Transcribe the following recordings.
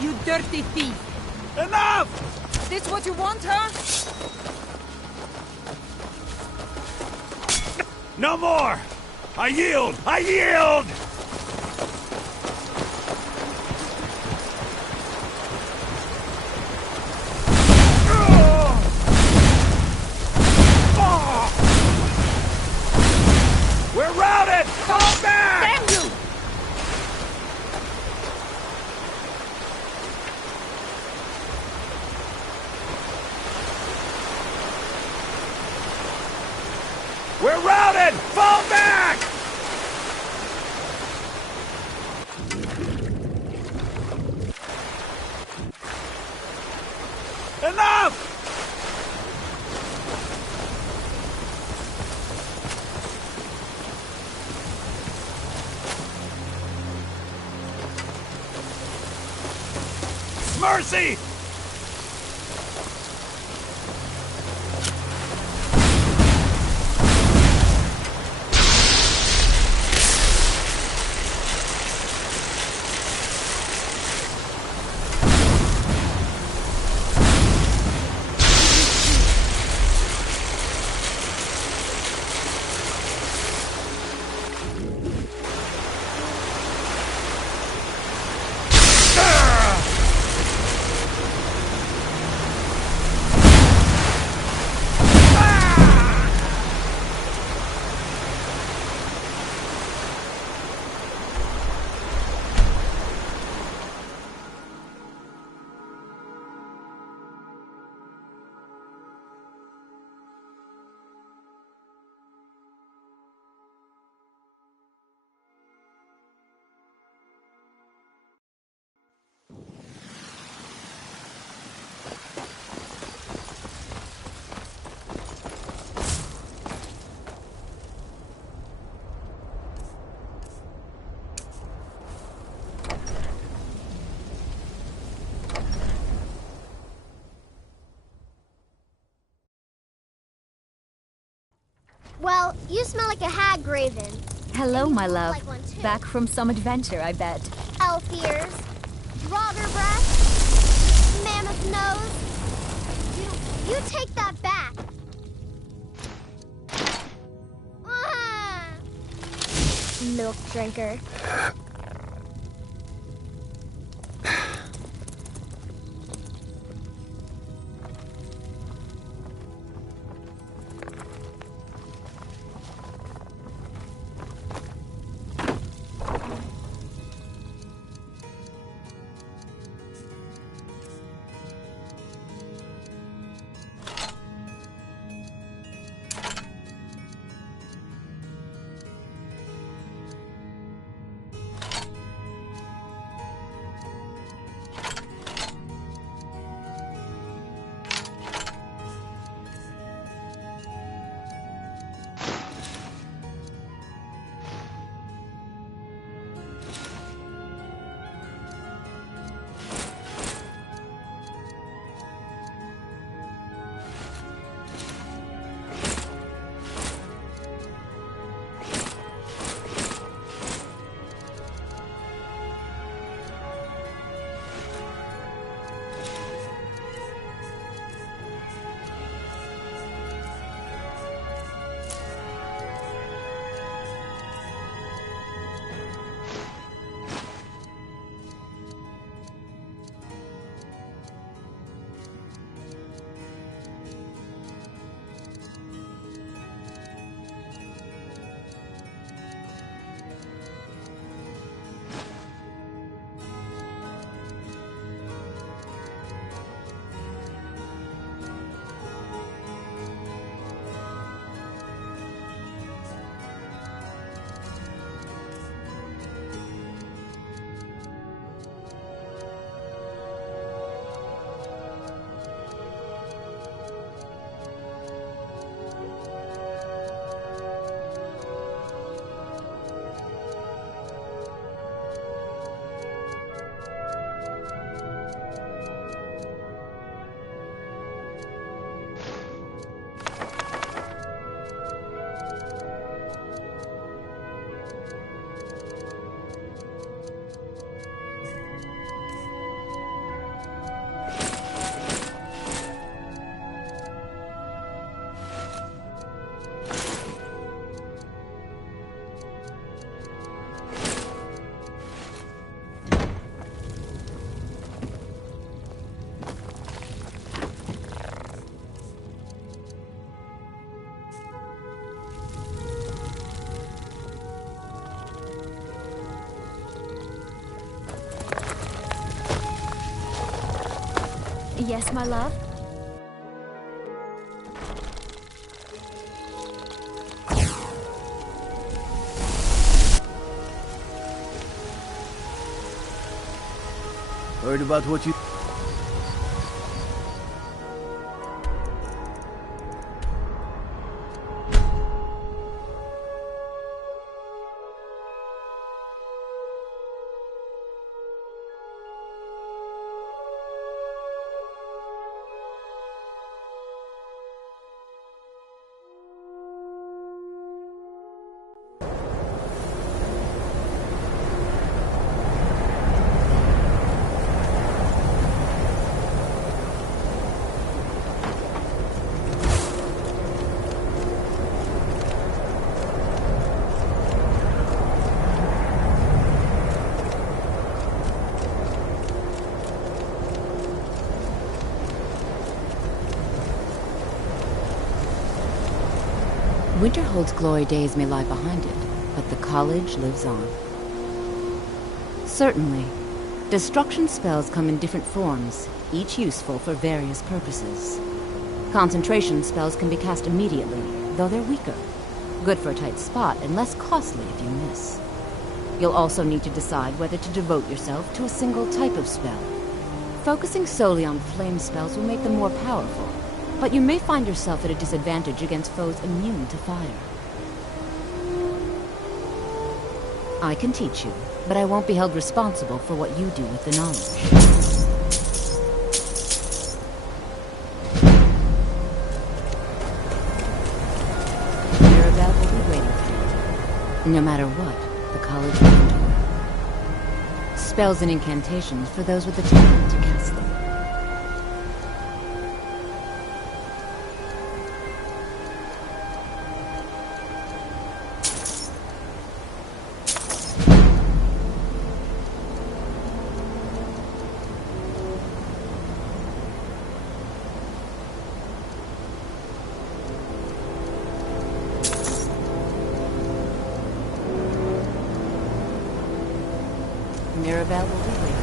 You dirty thief! Enough! This what you want, huh? No more! I yield! I yield! We're routed! Fall back! Damn you! We're routed! Fall back! Enough! Mercy! Well, you smell like a hag, Raven. Hello, And you my look love. like one, too. Back from some adventure, I bet. Elf ears, draugr breath, mammoth nose. You take that back. Ah! Milk drinker. Yes, my love? Heard about what you... Winterhold's glory days may lie behind it, but the college lives on. Certainly. Destruction spells come in different forms, each useful for various purposes. Concentration spells can be cast immediately, though they're weaker. Good for a tight spot and less costly if you miss. You'll also need to decide whether to devote yourself to a single type of spell. Focusing solely on flame spells will make them more powerful, but you may find yourself at a disadvantage against foes immune to fire. I can teach you, but I won't be held responsible for what you do with the knowledge. Mirabelle will be waiting for you. No matter what, the college will endure. Spells and incantations for those with the talent to cast them. Mirabelle will be waiting.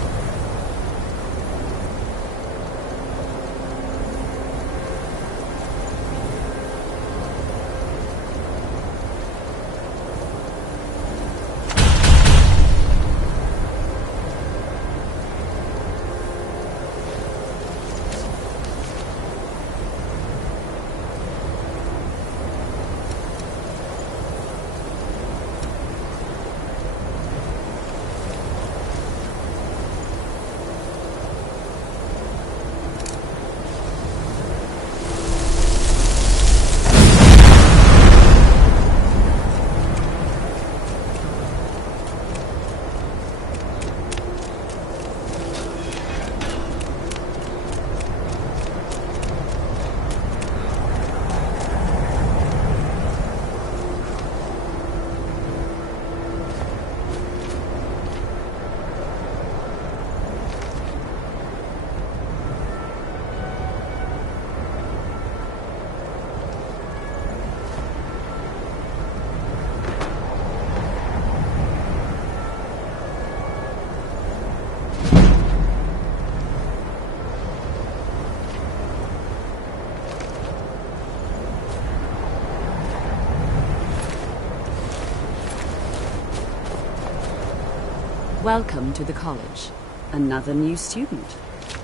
Welcome to the college. Another new student.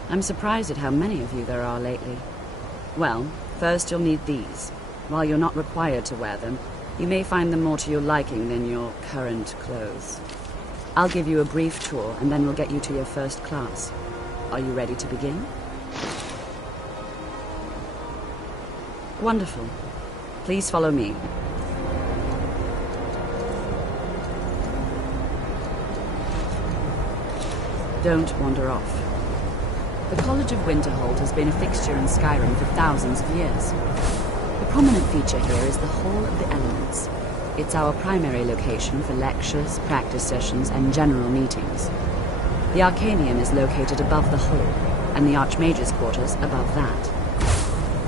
I'm surprised at how many of you there are lately. Well, first you'll need these. While you're not required to wear them, you may find them more to your liking than your current clothes. I'll give you a brief tour and then we'll get you to your first class. Are you ready to begin? Wonderful. Please follow me. Don't wander off. The College of Winterhold has been a fixture in Skyrim for thousands of years. The prominent feature here is the Hall of the Elements. It's our primary location for lectures, practice sessions, and general meetings. The Arcanium is located above the hall, and the Archmage's quarters above that.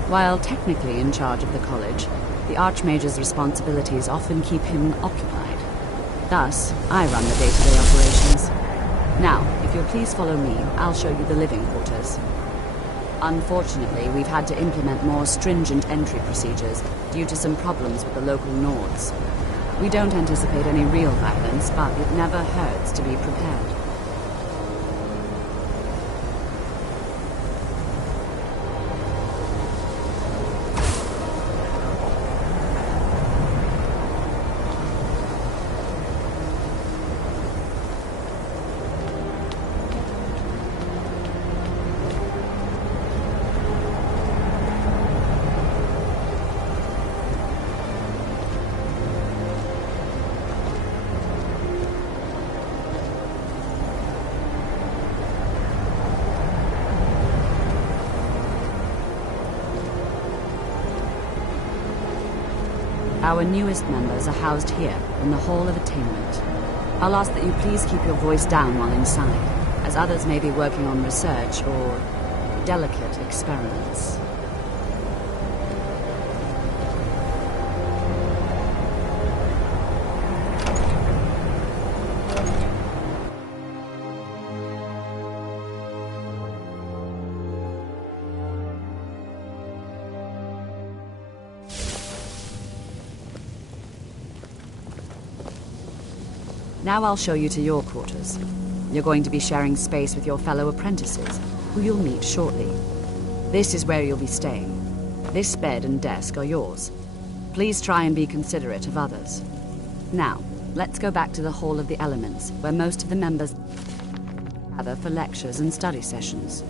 While technically in charge of the college, the Archmage's responsibilities often keep him occupied. Thus, I run the day-to-day operations. Now, if you'll please follow me, I'll show you the living quarters. Unfortunately, we've had to implement more stringent entry procedures due to some problems with the local Nords. We don't anticipate any real violence, but it never hurts to be prepared. Our newest members are housed here, in the Hall of Attainment. I'll ask that you please keep your voice down while inside, as others may be working on research or delicate experiments. Now I'll show you to your quarters. You're going to be sharing space with your fellow apprentices, who you'll meet shortly. This is where you'll be staying. This bed and desk are yours. Please try and be considerate of others. Now, let's go back to the Hall of the Elements, where most of the members gather for lectures and study sessions.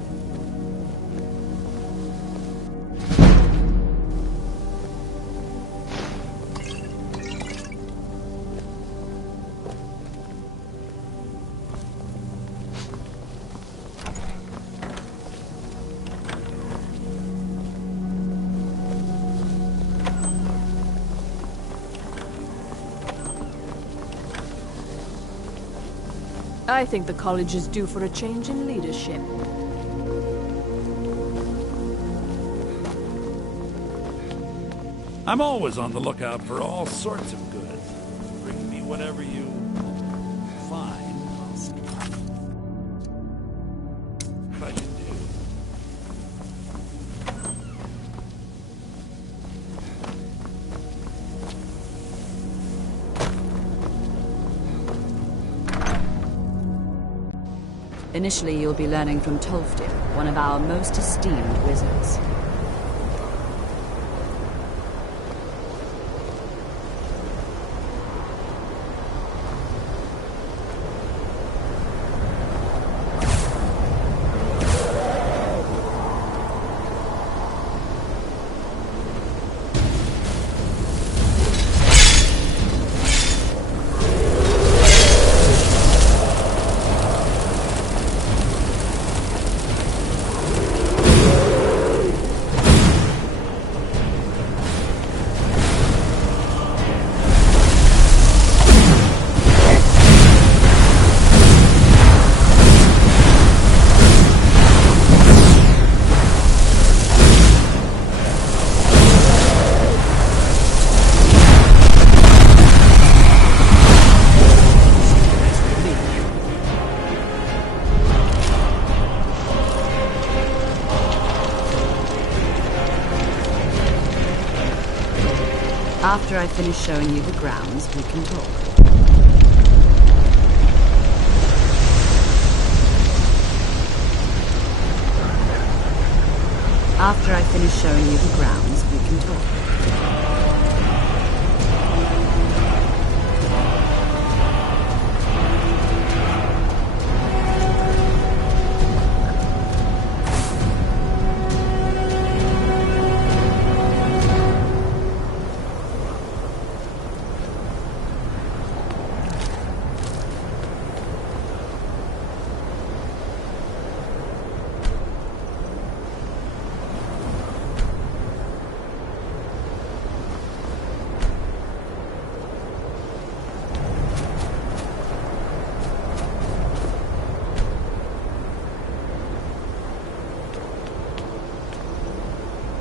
I think the college is due for a change in leadership. I'm always on the lookout for all sorts of goods. Bring me whatever you find. I'll see what I can do. Initially, you'll be learning from Tolfdir, one of our most esteemed wizards. After I finish showing you the grounds, we can talk. After I finish showing you the grounds, we can talk.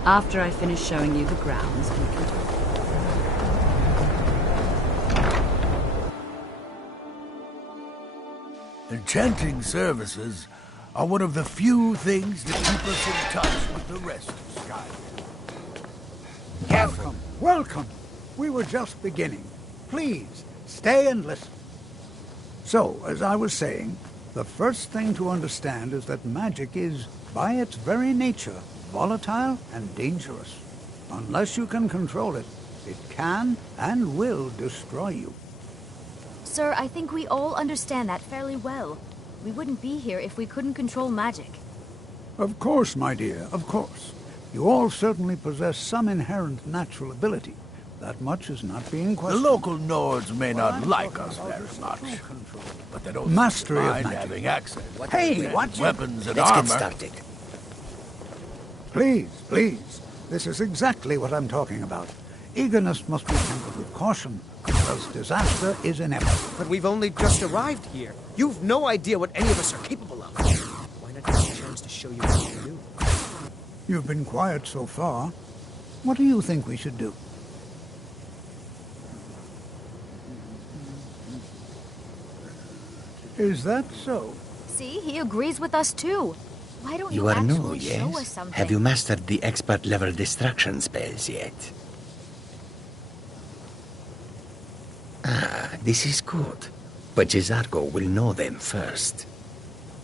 After I finish showing you the grounds, we can talk. Enchanting services are one of the few things that keep us in touch with the rest of Skyrim. Welcome, welcome. We were just beginning. Please, stay and listen. So, as I was saying, the first thing to understand is that magic is, by its very nature, volatile and dangerous. Unless you can control it, it can and will destroy you. Sir, I think we all understand that fairly well. We wouldn't be here if we couldn't control magic. Of course, my dear, of course. You all certainly possess some inherent natural ability. That much is not being The questioned. local Nords may What not I'm like talking us about very is much, true control. but they don't Mastery of mind magic. having access. Hey, to watch it. weapons and Let's armor. get started. Please, please. This is exactly what I'm talking about. Eagerness must be tempered with caution, because disaster is inevitable. But we've only just arrived here. You've no idea what any of us are capable of. Why not take a chance to show you what you do? You've been quiet so far. What do you think we should do? Is that so? See, he agrees with us too. Why don't You are new, actually show us yes? something? Have you mastered the expert level destruction spells yet? Ah, this is good. But Jezargo will know them first.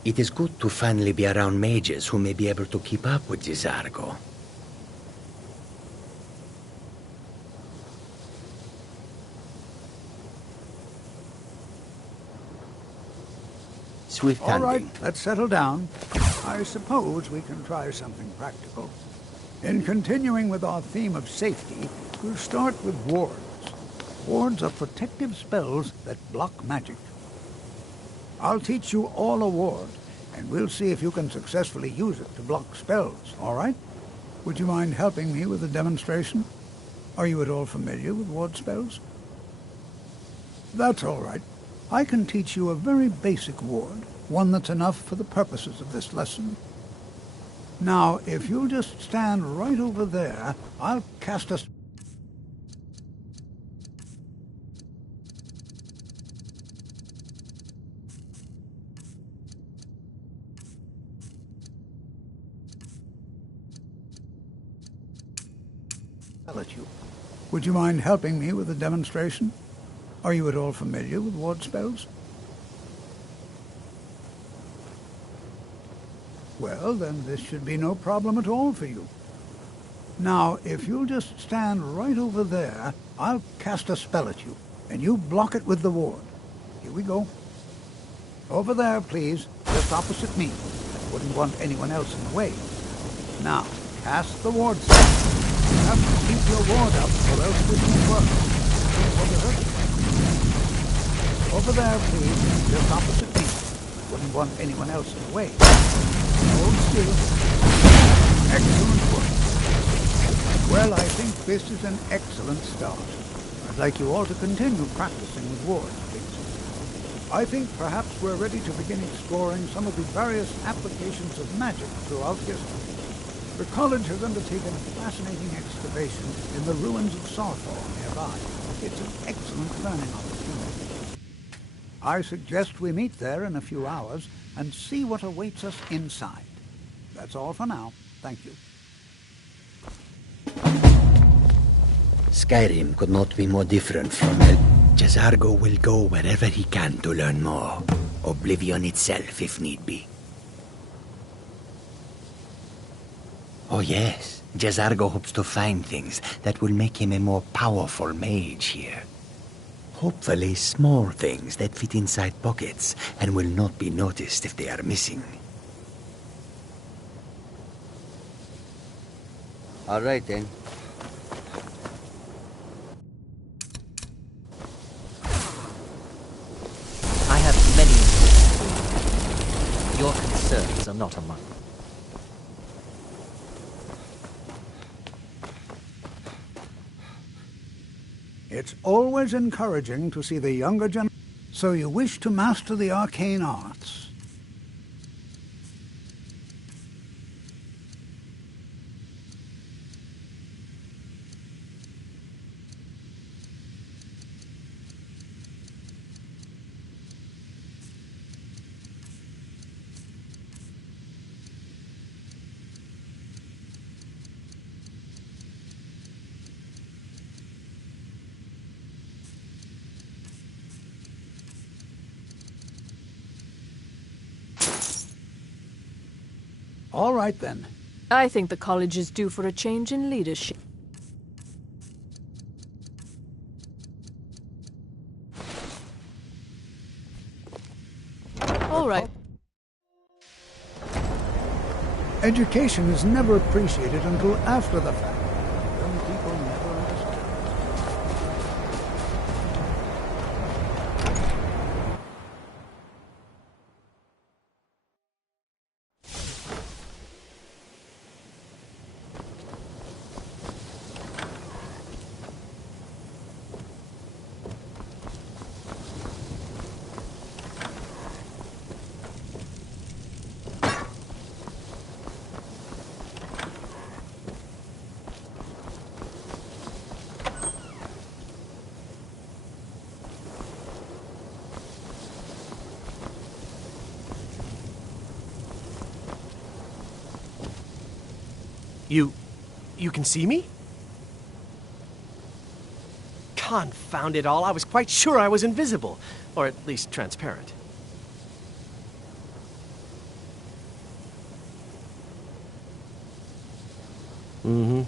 It is good to finally be around mages who may be able to keep up with Jezargo. Swift All handing. right, let's settle down. I suppose we can try something practical. In continuing with our theme of safety, we'll start with wards. Wards are protective spells that block magic. I'll teach you all a ward, and we'll see if you can successfully use it to block spells, all right? Would you mind helping me with a demonstration? Are you at all familiar with ward spells? That's all right. I can teach you a very basic ward, one that's enough for the purposes of this lesson. Now, if you'll just stand right over there, I'll cast a... at you. Would you mind helping me with a demonstration? Are you at all familiar with ward spells? Well, then this should be no problem at all for you. Now, if you'll just stand right over there, I'll cast a spell at you, and you block it with the ward. Here we go. Over there, please, just opposite me. I wouldn't want anyone else in the way. Now, cast the ward spell. You have to keep your ward up, or else this won't work. Don't want to hurt you. Over there, please, just opposite me. Wouldn't want anyone else in the way. Hold still. Excellent work. Well, I think this is an excellent start. I'd like you all to continue practicing with wards, please. I think perhaps we're ready to begin exploring some of the various applications of magic throughout history. The college has undertaken a fascinating excavation in the ruins of Sarthor nearby. It's an excellent learning opportunity. I suggest we meet there in a few hours and see what awaits us inside. That's all for now. Thank you. Skyrim could not be more different from Hell. Jezargo will go wherever he can to learn more. Oblivion itself, if need be. Oh yes, Jezargo hopes to find things that will make him a more powerful mage here. Hopefully small things that fit inside pockets and will not be noticed if they are missing. All right then. I have many information. Your concerns are not among them. It's always encouraging to see the younger generation. So you wish to master the arcane arts. All right, then. I think the college is due for a change in leadership. All right. Education is never appreciated until after the fact. Young people never understand. You can see me? Confound it all, I was quite sure I was invisible. Or at least transparent. Mm-hmm.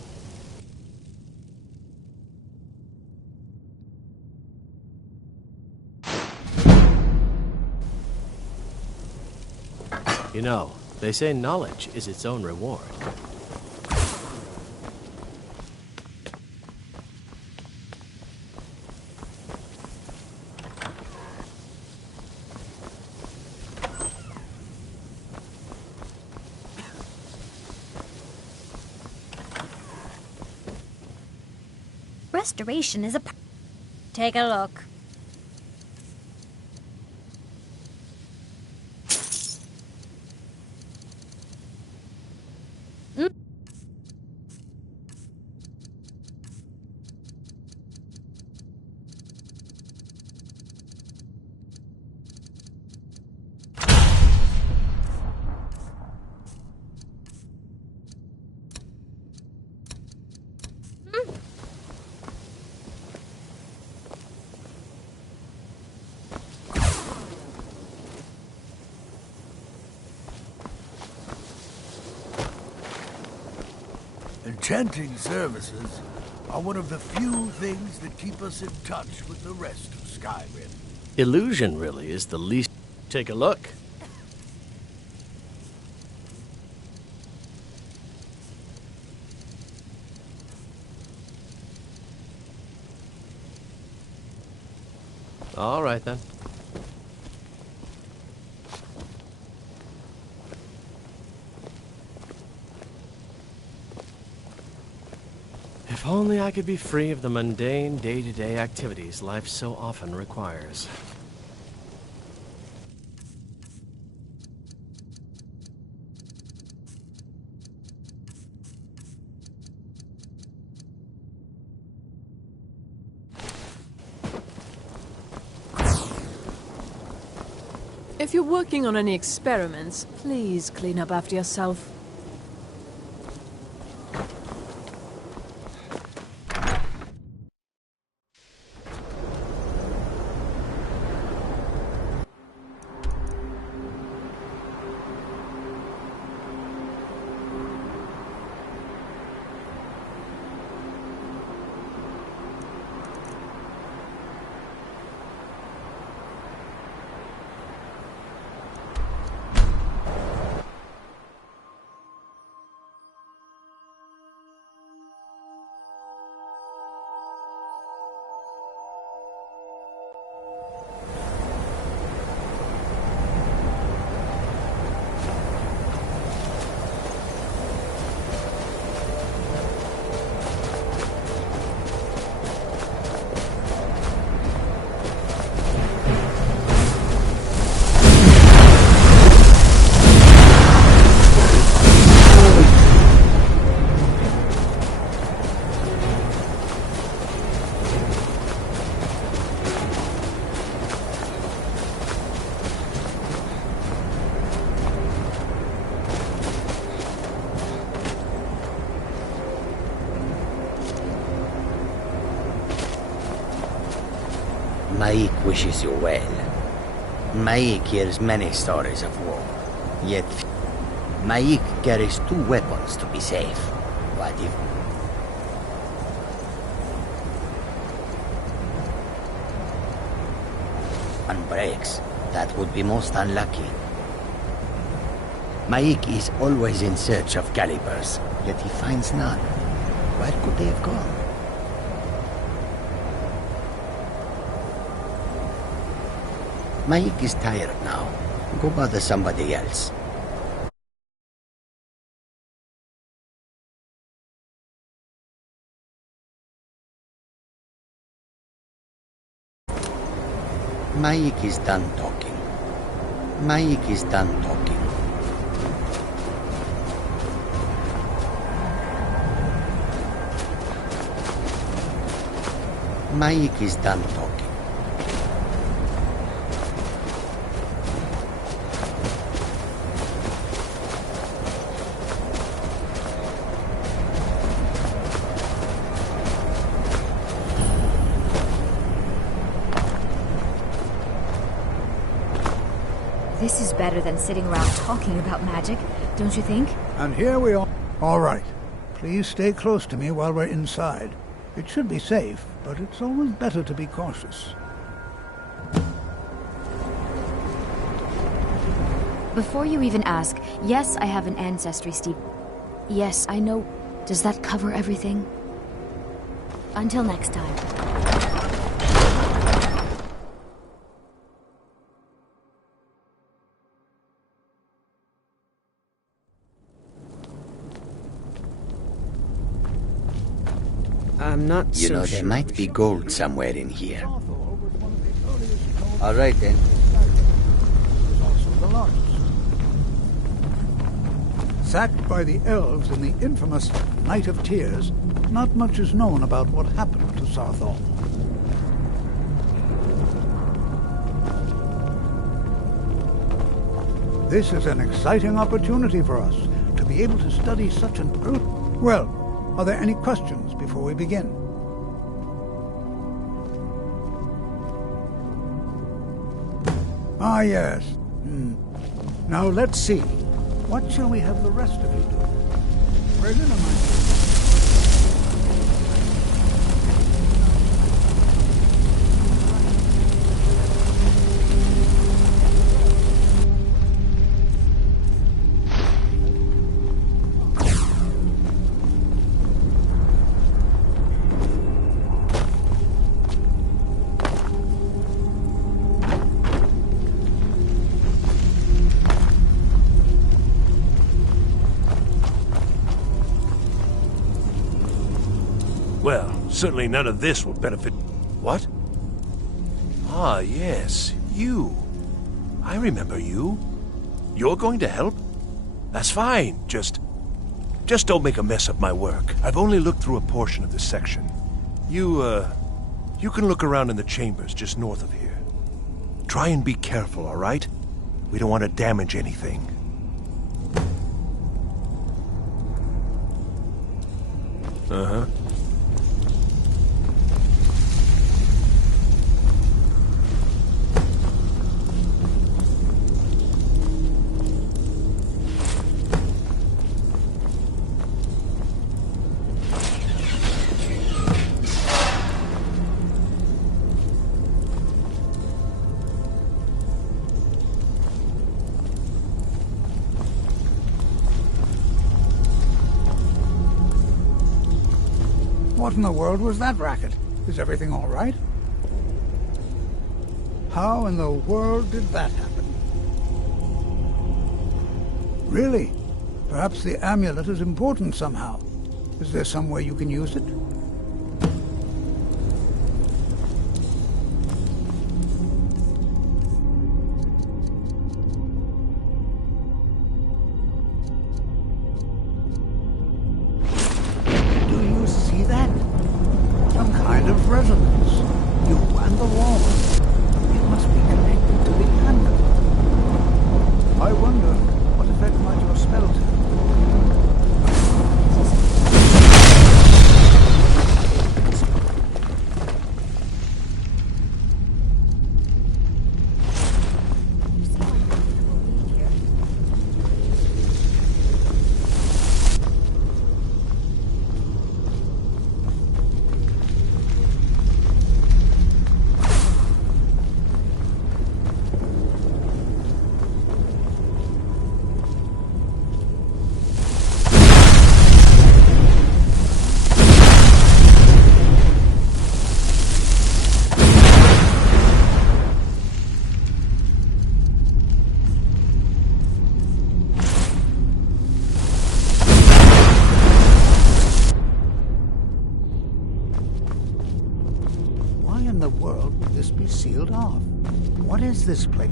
You know, they say knowledge is its own reward. Restoration is a... Take a look. Enchanting services are one of the few things that keep us in touch with the rest of Skyrim. Illusion really is the least... Take a look. All right, then. If only I could be free of the mundane, day-to-day activities life so often requires. If you're working on any experiments, please clean up after yourself. Maik wishes you well. Maik hears many stories of war, yet Maik carries 2 weapons to be safe. What if... One breaks. That would be most unlucky. Maik is always in search of calibers, yet he finds none. Where could they have gone? Maik is tired now. Go bother somebody else. Maik is done talking. Maik is done talking. Maik is done talking. This is better than sitting around talking about magic, don't you think? And here we are. All right. Please stay close to me while we're inside. It should be safe, but it's always better to be cautious. Before you even ask, yes, I have an ancestry, Steve. Yes, I know. Does that cover everything? Until next time. I'm not You so know, sure. there might be gold somewhere in here. All right, then. It was also the largest. Sacked by the elves in the infamous Night of Tears, not much is known about what happened to Sarthal. This is an exciting opportunity for us to be able to study such an earth. Well, are there any questions before we begin? Ah, yes. Now let's see. What shall we have the rest of you do? Regan, am I... Well, certainly none of this will benefit... What? Ah, yes, you. I remember you. You're going to help? That's fine, just don't make a mess of my work. I've only looked through a portion of this section. You can look around in the chambers just north of here. Try and be careful, all right? We don't want to damage anything. Uh-huh. What in the world was that racket? Is everything all right? How in the world did that happen? Really? Perhaps the amulet is important somehow. Is there some way you can use it? Resonance. You and the wall. It must be connected to the amulet. I wonder what effect might your spell have. in the world would this be sealed off? What is this place?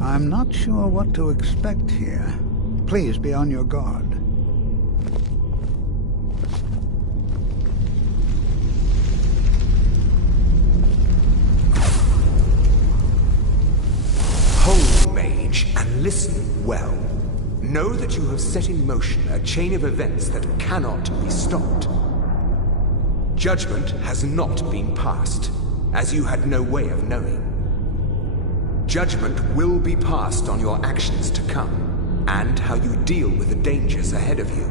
I'm not sure what to expect here. Please be on your guard. Hold, mage, and listen well. Know that you have set in motion a chain of events that cannot be stopped. Judgment has not been passed, as you had no way of knowing. Judgment will be passed on your actions to come, and how you deal with the dangers ahead of you.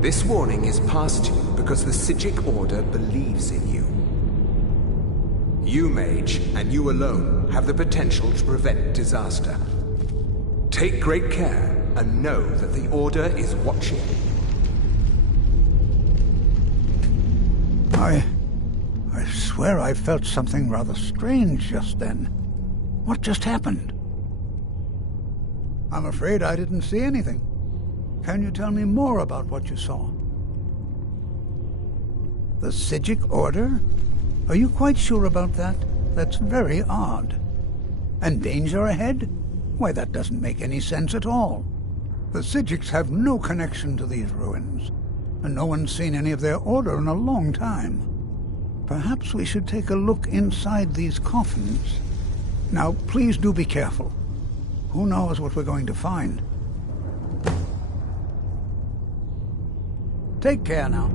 This warning is passed to you because the Psijic Order believes in you. You, mage, and you alone, have the potential to prevent disaster. Take great care, and know that the Order is watching. I swear I felt something rather strange just then. What just happened? I'm afraid I didn't see anything. Can you tell me more about what you saw? The Psijic Order? Are you quite sure about that? That's very odd. And danger ahead? Why, that doesn't make any sense at all. The Psijics have no connection to these ruins, and no one's seen any of their order in a long time. Perhaps we should take a look inside these coffins. Now, please do be careful. Who knows what we're going to find? Take care now.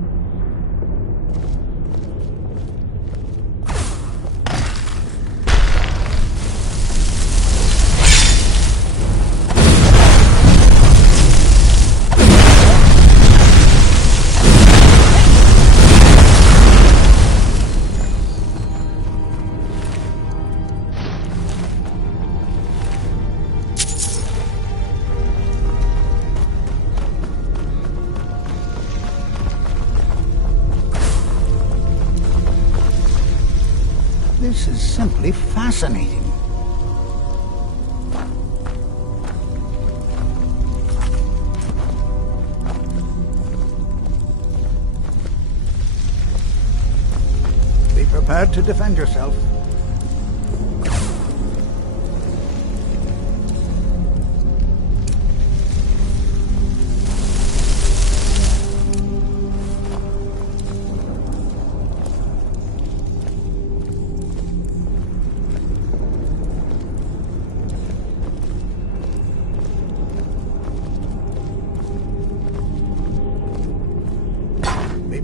This is simply fascinating. Be prepared to defend yourself.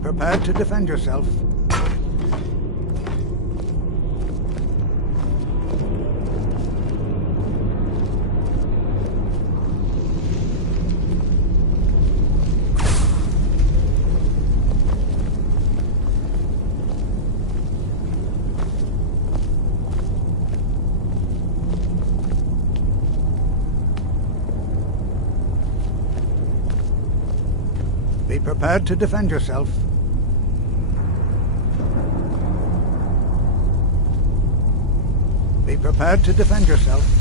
Prepared to defend yourself. Be prepared to defend yourself. Be prepared to defend yourself.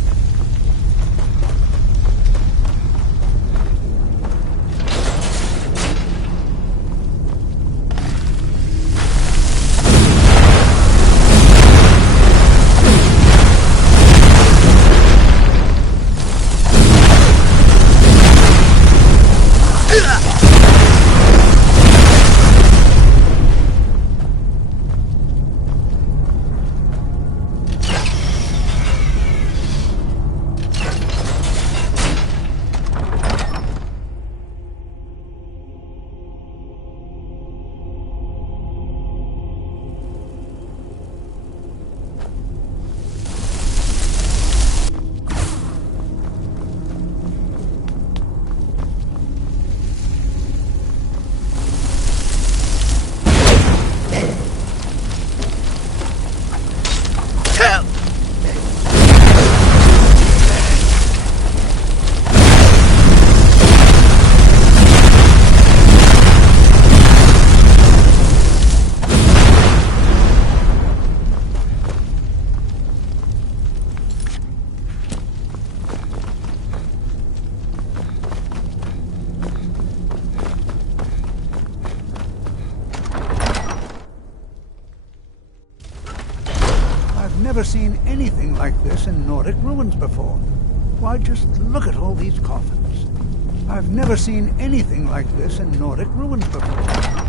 never seen anything like this in Nordic ruins before. Why, just look at all these coffins. I've never seen anything like this in Nordic ruins before.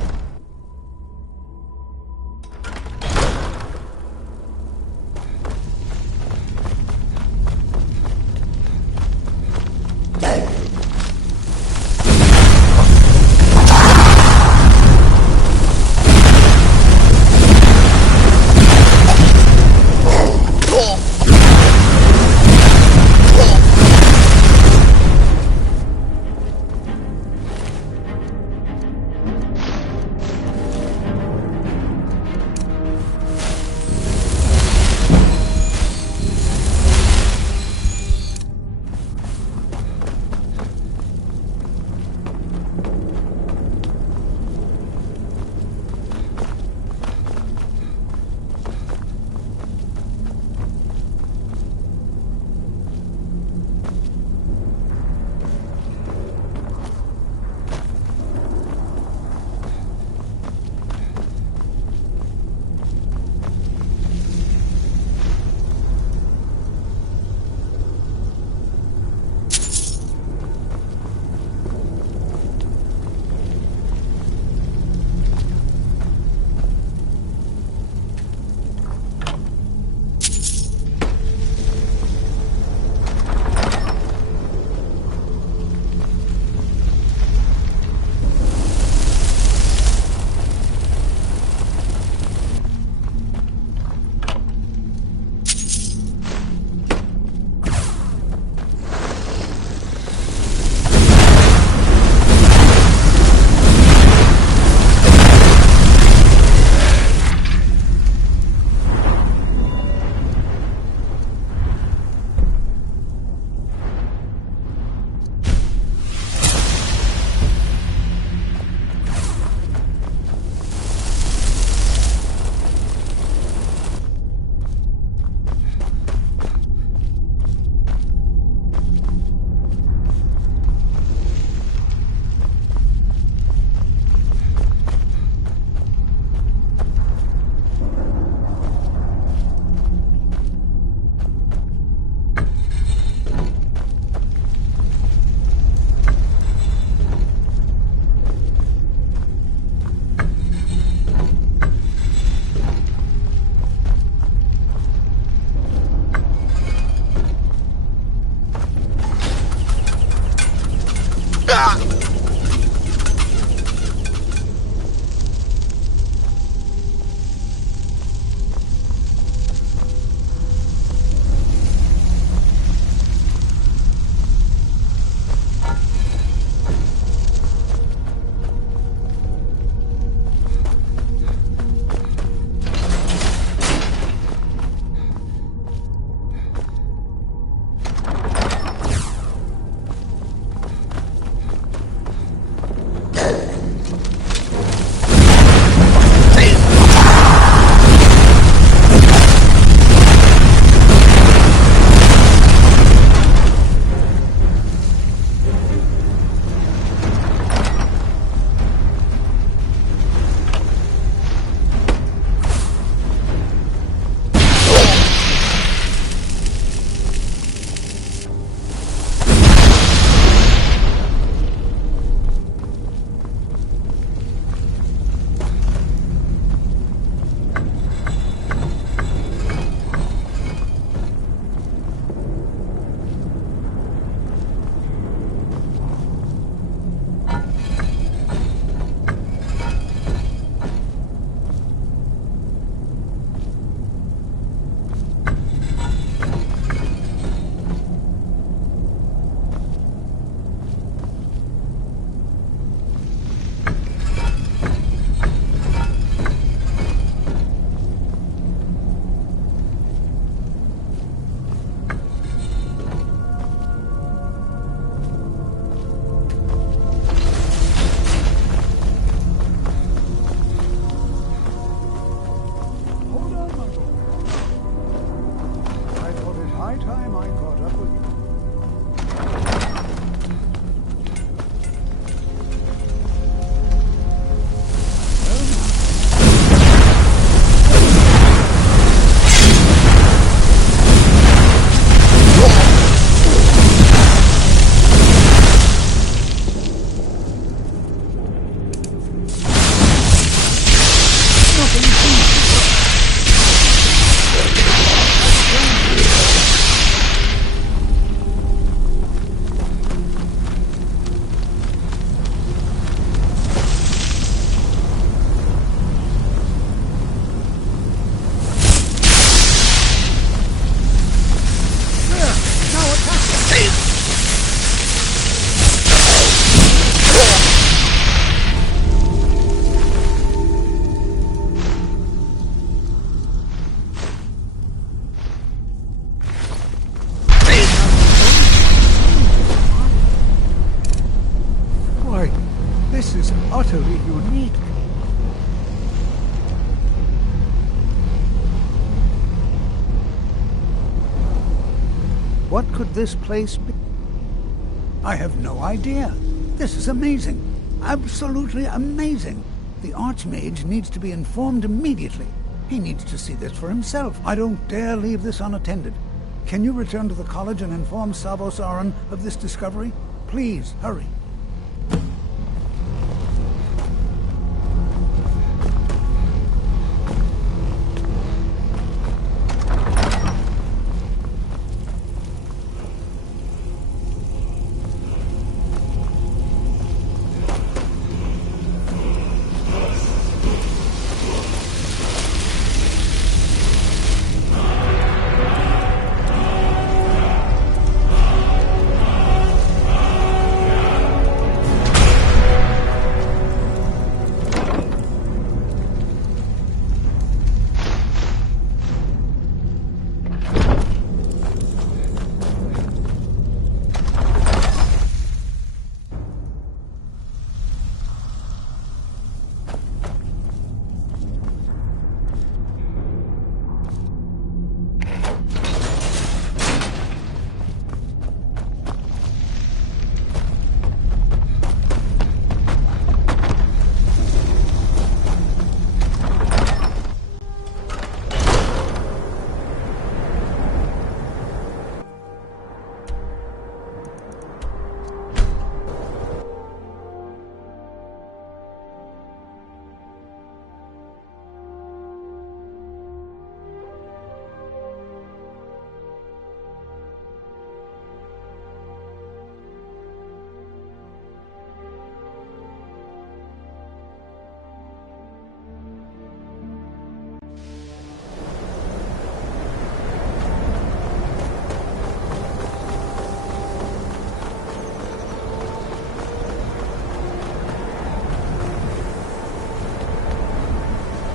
utterly unique. What could this place be? I have no idea. This is amazing. Absolutely amazing. The Archmage needs to be informed immediately. He needs to see this for himself. I don't dare leave this unattended. Can you return to the college and inform Savos Aran of this discovery? Please, hurry.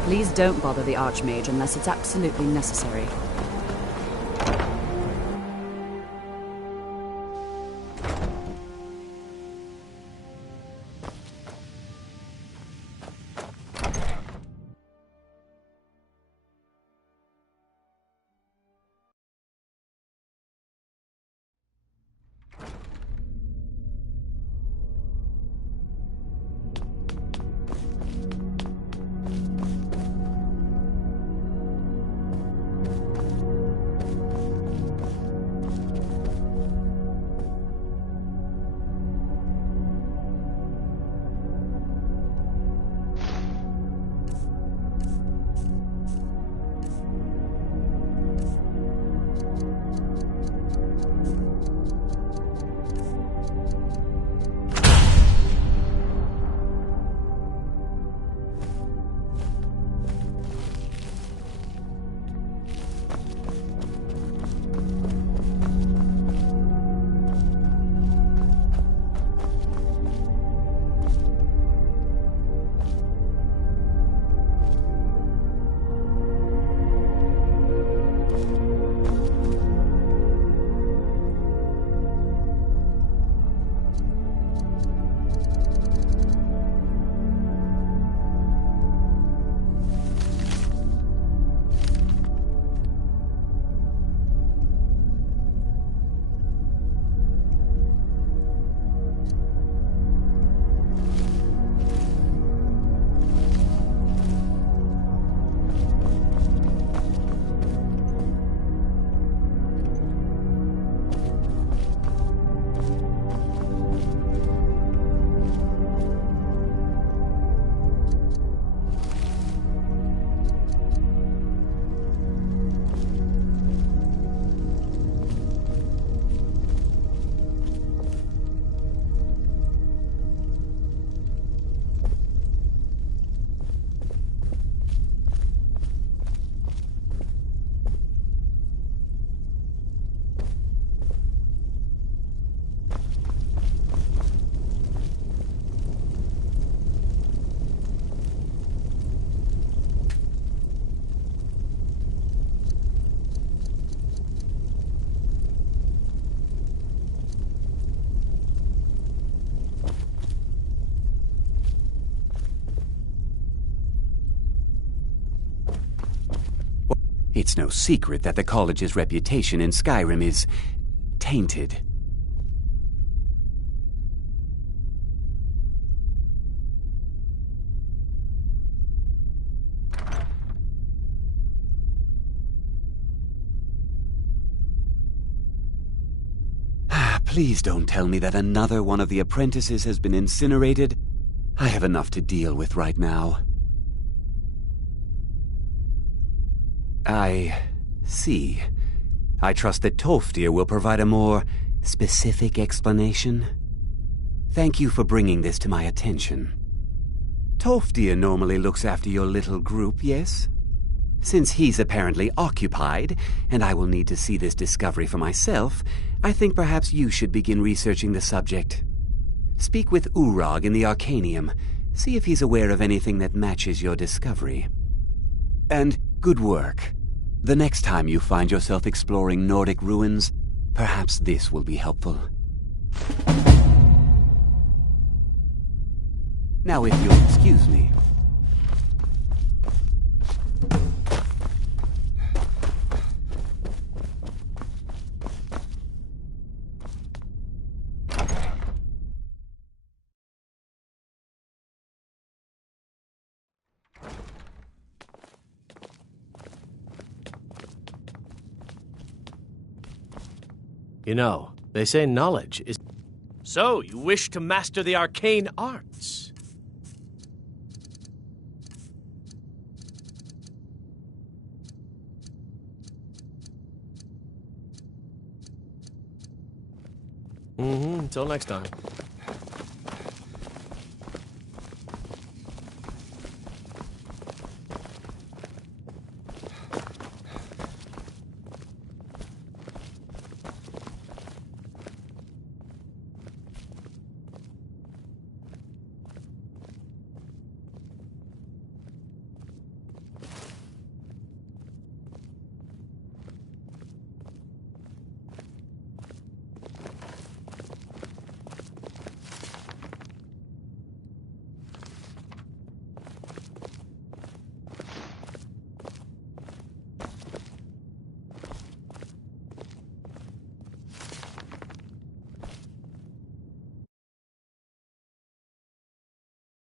Please don't bother the Archmage unless it's absolutely necessary. It's no secret that the college's reputation in Skyrim is tainted. Please don't tell me that another one of the apprentices has been incinerated. I have enough to deal with right now. I see. I trust that Tolfdir will provide a more specific explanation. Thank you for bringing this to my attention. Tolfdir normally looks after your little group, yes? Since he's apparently occupied, and I will need to see this discovery for myself, I think perhaps you should begin researching the subject. Speak with Urag in the Arcanium. See if he's aware of anything that matches your discovery. And good work. The next time you find yourself exploring Nordic ruins, perhaps this will be helpful. Now if you'll excuse me. You know, they say knowledge is... So, you wish to master the arcane arts? Until next time.